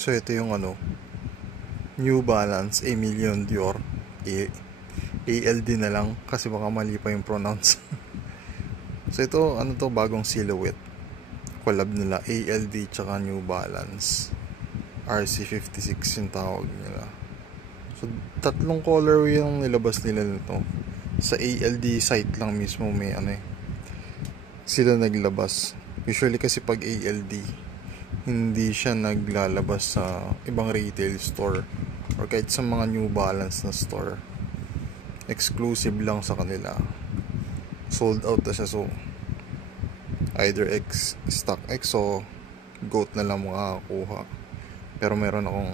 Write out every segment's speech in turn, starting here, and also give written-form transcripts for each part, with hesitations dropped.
So ito yung New Balance A Million Dior ALD na lang kasi baka mali pa yung pronounce. So ito bagong silhouette. Collab nila ALD tsaka New Balance. RC56 yung tawag nila. So tatlong colorway yung nilabas nila nito. Sa ALD site lang mismo may sila naglabas. Usually kasi pag ALD hindi siya naglalabas sa ibang retail store or kahit sa mga New Balance na store. Exclusive lang sa kanila. Sold out na siya, so either stock X o GOAT na lang makakakuha. Pero meron akong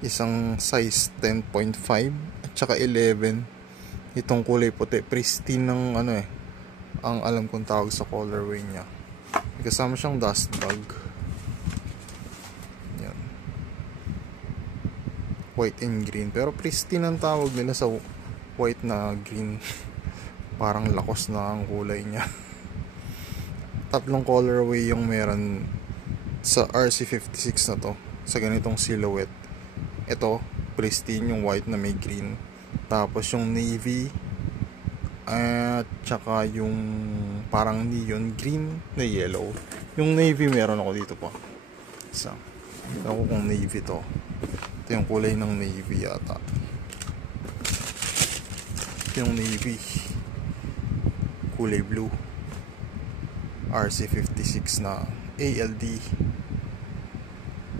isang size 10.5 at saka 11. Itong kulay puti, pristine ng ang alam kong tawag sa colorway niya. May kasama siyang dust bag. Yan. White and green, pero pristine ang tawag nila sa white na green. Parang lakos na ang kulay niya. Tatlong colorway yung meron sa RC56 na to, sa ganitong silhouette. Ito, pristine yung white na may green. Tapos yung navy at saka yung parang neon green na yellow. Yung navy meron ako dito pa. Isa. Ako kung navy to. Ito yung kulay ng navy yata. Ito yung navy. Kulay blue. RC56 na ALD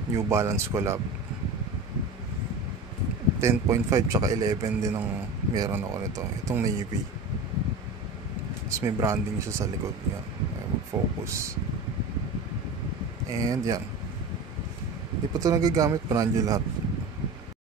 New Balance collab. 10.5 tsaka 11 din ang meron ako nito. Itong navy. Tapos may branding siya sa likod niya. Mag-focus. And yan. Hindi pa ito nagagamit. Brand new lahat.